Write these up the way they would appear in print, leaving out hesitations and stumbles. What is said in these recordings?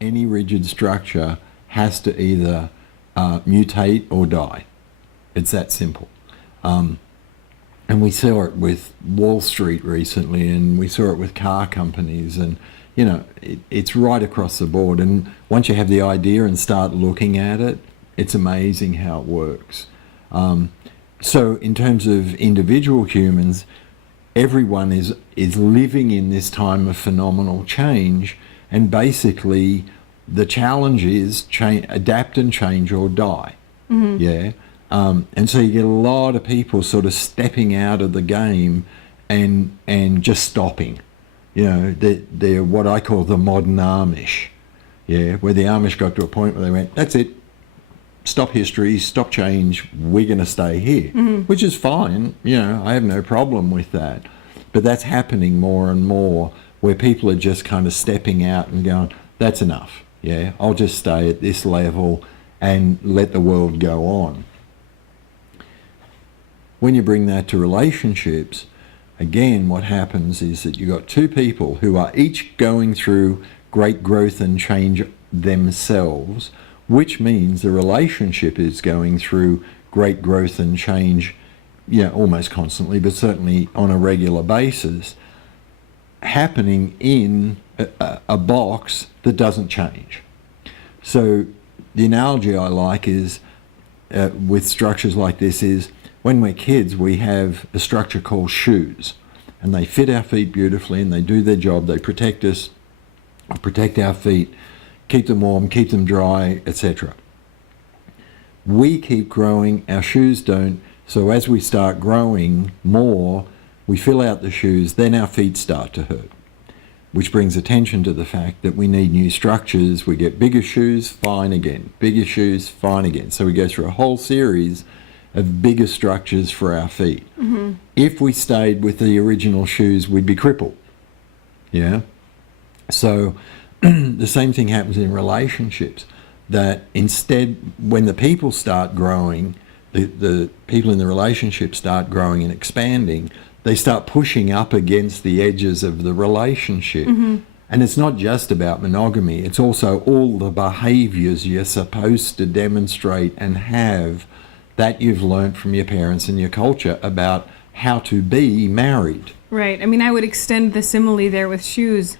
any rigid structure has to either mutate or die. It's that simple. And we saw it with Wall Street recently, and we saw it with car companies, and it's right across the board. And once you have the idea and start looking at it, it's amazing how it works. So in terms of individual humans, everyone is living in this time of phenomenal change, and basically the challenge is adapt and change or die. Mm-hmm. Yeah. And so you get a lot of people sort of stepping out of the game and just stopping. They're what I call the modern Amish. Yeah, where the Amish got to a point where they went, that's it, stop history, stop change, we're going to stay here, mm-hmm. which is fine. I have no problem with that. But that's happening more and more, where people are just kind of stepping out and going, that's enough. Yeah, I'll just stay at this level and let the world go on. When you bring that to relationships, again, what happens is that you've got two people who are each going through great growth and change themselves, which means the relationship is going through great growth and change, almost constantly, but certainly on a regular basis, happening in a box that doesn't change. So the analogy I like is, with structures like this, is when we're kids, we have a structure called shoes, and they fit our feet beautifully, and they do their job. They protect us, protect our feet, keep them warm, keep them dry, etc. We keep growing, our shoes don't. So as we start growing more, we fill out the shoes, then our feet start to hurt, which brings attention to the fact that we need new structures. We get bigger shoes, fine again, bigger shoes, fine again. So we go through a whole series of bigger structures for our feet. Mm-hmm. If we stayed with the original shoes, we'd be crippled. Yeah. So the same thing happens in relationships, that instead, when the people start growing, the people in the relationship start growing and expanding, they start pushing up against the edges of the relationship. Mm-hmm. And it's not just about monogamy, it's also all the behaviors you're supposed to demonstrate and have that you've learned from your parents and your culture about how to be married. Right. I mean, I would extend the simile there with shoes,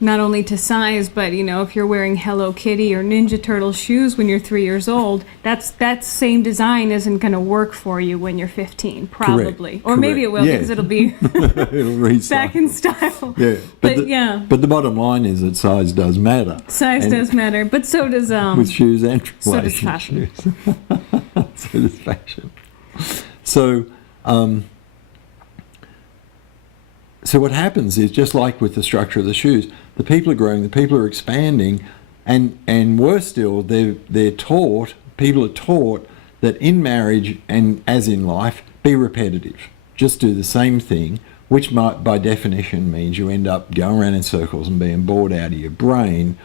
not only to size, but, if you're wearing Hello Kitty or Ninja Turtle shoes when you're 3 years old, that same design isn't going to work for you when you're 15, probably. Correct. Or maybe it will, because it'll be back in style. Yeah. But the bottom line is that size does matter. Size does matter, but so does... with shoes and so does fashion. So does fashion. So what happens is, just like with the structure of the shoes, the people are growing, the people are expanding, and worse still, people are taught that in marriage, and as in life, be repetitive. Just do the same thing, which might, by definition, means you end up going around in circles and being bored out of your brain.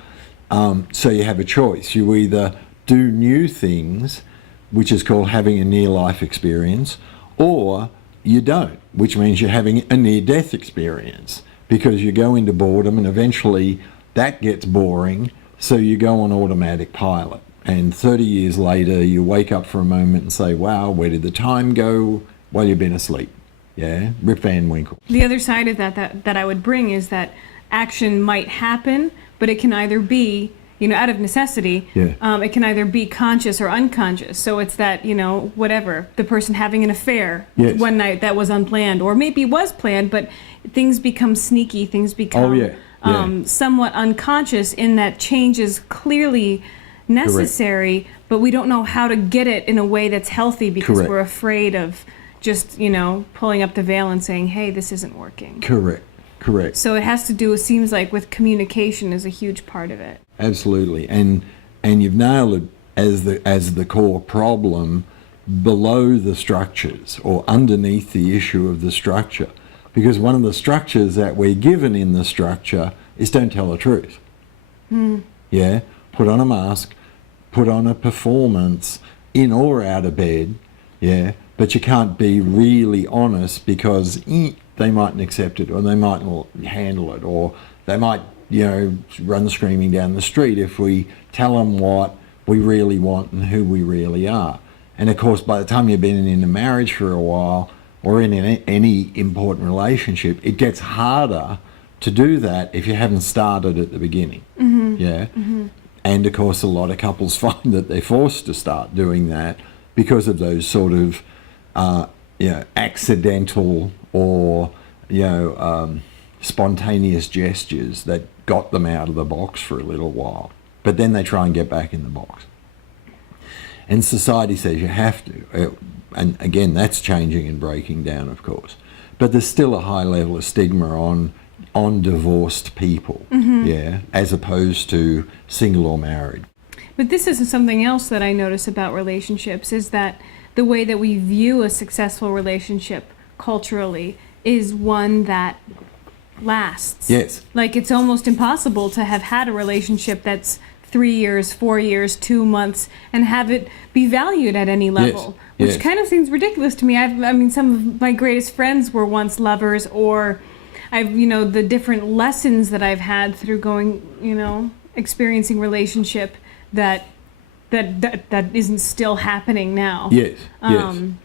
So you have a choice. You either do new things, which is called having a near-life experience, or you don't, which means you're having a near-death experience, because you go into boredom and eventually that gets boring, so you go on automatic pilot. And 30 years later, you wake up for a moment and say, wow, where did the time go? Well, you've been asleep. Yeah, Rip Van Winkle. The other side of that I would bring is that action might happen, but it can either be, out of necessity, it can either be conscious or unconscious. So it's that, whatever, the person having an affair one night that was unplanned, or maybe was planned, but things become sneaky, things become somewhat unconscious, in that change is clearly necessary. Correct. But we don't know how to get it in a way that's healthy, because we're afraid of just, pulling up the veil and saying, hey, this isn't working. Correct. So it has to do, it seems like, with communication is a huge part of it. Absolutely. And you've nailed it as the core problem below the structures, or underneath the issue of the structure. Because one of the structures that we're given in the structure is don't tell the truth. Yeah? Put on a mask, put on a performance, in or out of bed, yeah? But you can't be really honest, because they mightn't accept it, or they mightn't handle it, or they might run screaming down the street if we tell them what we really want and who we really are. And of course, by the time you've been in a marriage for a while or in any important relationship, it gets harder to do that if you haven't started at the beginning. Yeah. And of course, a lot of couples find that they're forced to start doing that because of those sort of accidental or spontaneous gestures that got them out of the box for a little while. But then they try and get back in the box. And society says you have to. And again, that's changing and breaking down, of course. But there's still a high level of stigma on divorced people, as opposed to single or married. But this is something else that I notice about relationships, is that the way that we view a successful relationship culturally is one that lasts. Yes. Like, it's almost impossible to have had a relationship that's 3 years, 4 years, 2 months, and have it be valued at any level, which kind of seems ridiculous to me. I mean, some of my greatest friends were once lovers, or the different lessons that I've had through going, experiencing relationship that isn't still happening now. Yes. And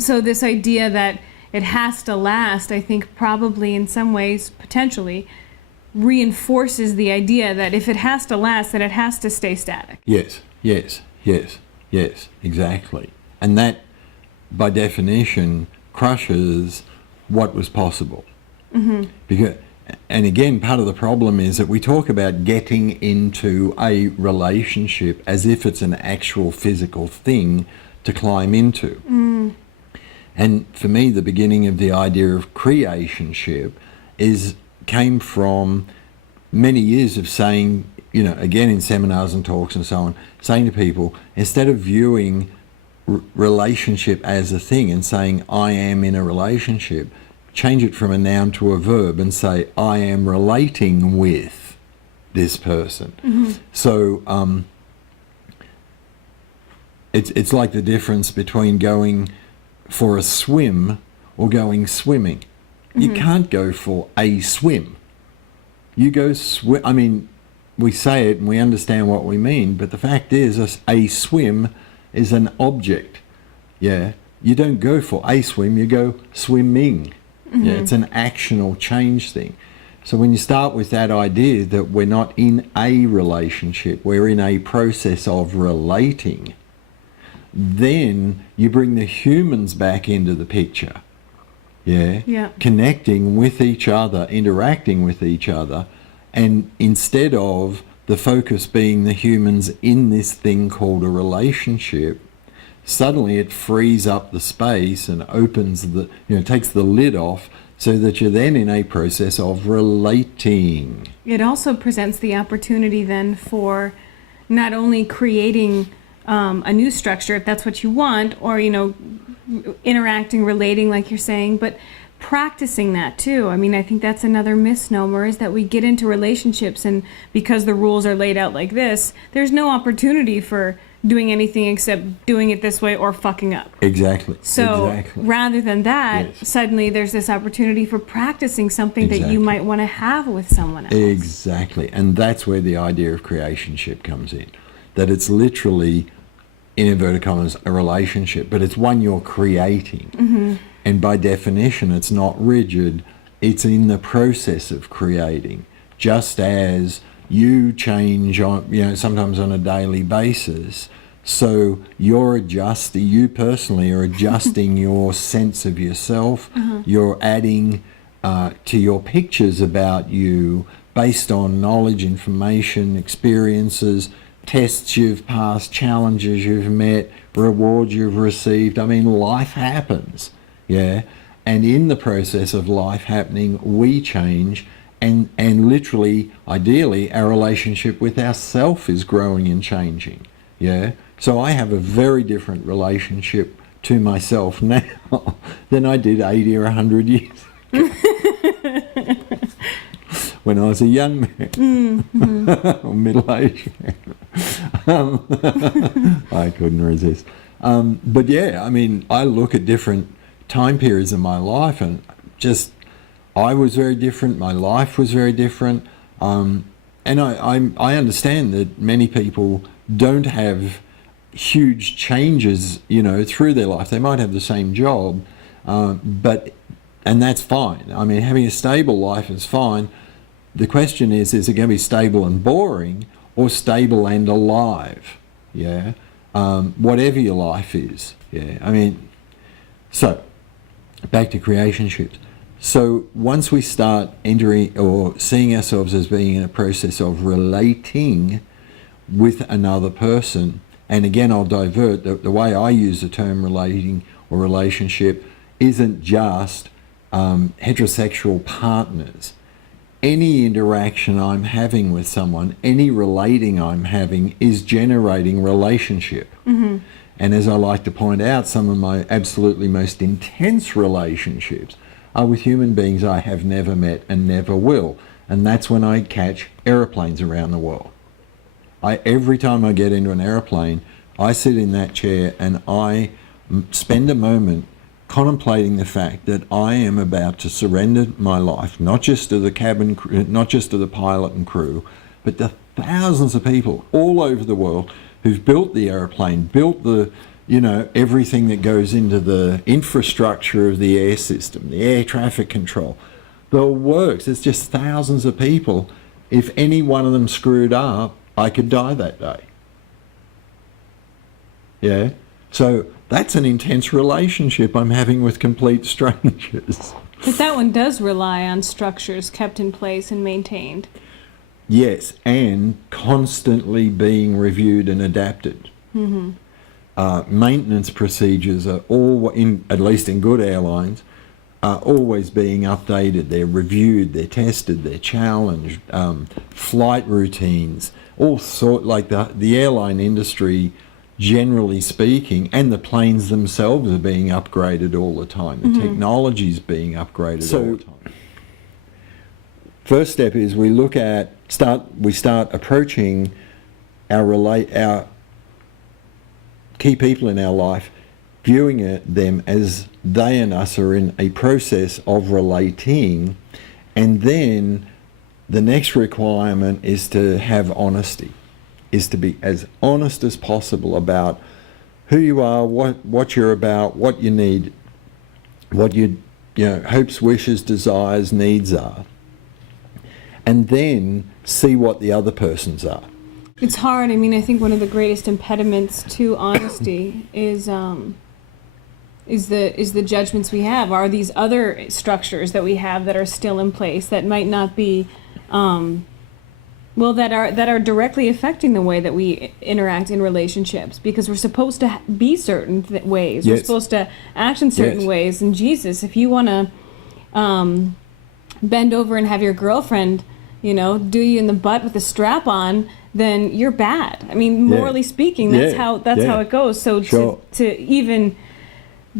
so this idea that it has to last, I think probably in some ways, potentially, reinforces the idea that if it has to last, that it has to stay static. Yes, exactly. And that, by definition, crushes what was possible. Because, and again, part of the problem is that we talk about getting into a relationship as if it's an actual physical thing to climb into. And for me, the beginning of the idea of creationship came from many years of saying, again in seminars and talks and so on, saying to people, instead of viewing relationship as a thing and saying, I am in a relationship, change it from a noun to a verb and say, I am relating with this person. So it's like the difference between going for a swim or going swimming. You can't go for a swim. You go swim. I mean, we say it and we understand what we mean, but the fact is a swim is an object. Yeah. You don't go for a swim, you go swimming. Yeah, it's an actional change thing. So when you start with that idea that we're not in a relationship, we're in a process of relating, then you bring the humans back into the picture. Yeah. Connecting with each other, interacting with each other, and instead of the focus being the humans in this thing called a relationship, suddenly it frees up the space and opens takes the lid off so that you're then in a process of relating. It also presents the opportunity then for not only creating a new structure, if that's what you want, or, interacting, relating, like you're saying, but practicing that too. I mean, I think that's another misnomer, is that we get into relationships and because the rules are laid out like this, there's no opportunity for doing anything except doing it this way or fucking up. Exactly. So rather than that, suddenly there's this opportunity for practicing something that you might want to have with someone else. Exactly. And that's where the idea of creationship comes in. That it's literally, in inverted commas, a relationship, but it's one you're creating. And by definition, it's not rigid. It's in the process of creating. Just as you change on, sometimes on a daily basis. So you personally are adjusting your sense of yourself. You're adding to your pictures about you based on knowledge, information, experiences, tests you've passed, challenges you've met, rewards you've received. I mean, life happens. Yeah. And in the process of life happening, we change. And literally, ideally, our relationship with ourself is growing and changing. Yeah. So I have a very different relationship to myself now than I did 80 or 100 years ago. When I was a young man or middle-aged man. I couldn't resist. But yeah, I mean, I look at different time periods in my life and just I was very different, my life was very different, And I understand that many people don't have huge changes, through their life. They might have the same job, and that's fine. I mean, having a stable life is fine. The question is it going to be stable and boring or stable and alive? Yeah. Whatever your life is. Yeah. I mean, so back to Creationships. So once we start entering or seeing ourselves as being in a process of relating with another person, and again I'll divert, the way I use the term relating or relationship isn't just heterosexual partners. Any interaction I'm having with someone, any relating I'm having is generating relationship. Mm-hmm. And as I like to point out, some of my absolutely most intense relationships are with human beings I have never met and never will. And that's when I catch aeroplanes around the world. Every time I get into an aeroplane, I sit in that chair and I spend a moment contemplating the fact that I am about to surrender my life, not just to the cabin crew, not just to the pilot and crew, but to thousands of people all over the world who've built the airplane, built the, everything that goes into the infrastructure of the air system, the air traffic control, the works. It's just thousands of people. If any one of them screwed up, I could die that day. Yeah? So that's an intense relationship I'm having with complete strangers. But that one does rely on structures kept in place and maintained. Yes, and constantly being reviewed and adapted. Mm-hmm. Maintenance procedures are at least in good airlines, are always being updated. They're reviewed, they're tested, they're challenged. Flight routines, like the airline industry, generally speaking, and the planes themselves are being upgraded all the time. The technology is being upgraded all the time. First step is we start approaching our key people in our life, viewing them as they and us are in a process of relating, and then the next requirement is to have honesty, is to be as honest as possible about who you are, what you're about, what you need, what your hopes, wishes, desires, needs are, and then see what the other person's are. It's hard. I mean, I think one of the greatest impediments to honesty is the judgments we have. Are these other structures that we have that are still in place that might not be, that are directly affecting the way that we interact in relationships? Because we're supposed to be certain ways. Yes. We're supposed to act in certain ways. And Jesus, if you want to bend over and have your girlfriend, do you in the butt with a strap on, then you're bad. I mean, morally speaking, that's how it goes. So to even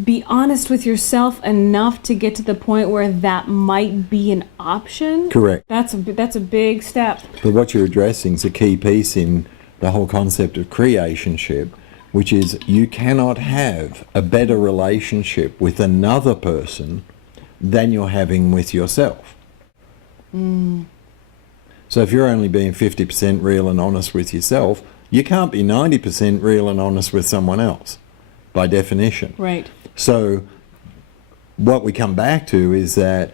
be honest with yourself enough to get to the point where that might be an option. Correct. That's a big step. But what you're addressing is a key piece in the whole concept of creationship, which is you cannot have a better relationship with another person than you're having with yourself. Mm. So if you're only being 50% real and honest with yourself, you can't be 90% real and honest with someone else, by definition. Right. So what we come back to is a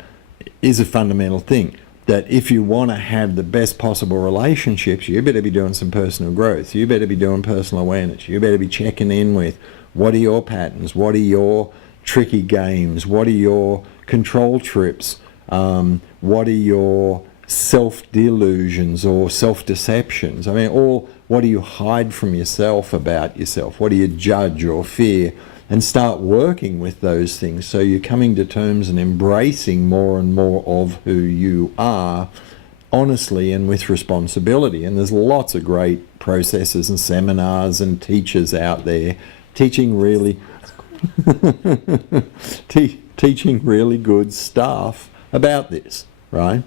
fundamental thing, that if you want to have the best possible relationships, you better be doing some personal growth. You better be doing personal awareness. You better be checking in with what are your patterns, what are your tricky games, what are your control trips, what are your self-delusions or self-deceptions. I mean, what do you hide from yourself about yourself? What do you judge or fear? And start working with those things so you're coming to terms and embracing more and more of who you are honestly and with responsibility. And there's lots of great processes and seminars and teachers out there teaching really teaching really good stuff about this, right?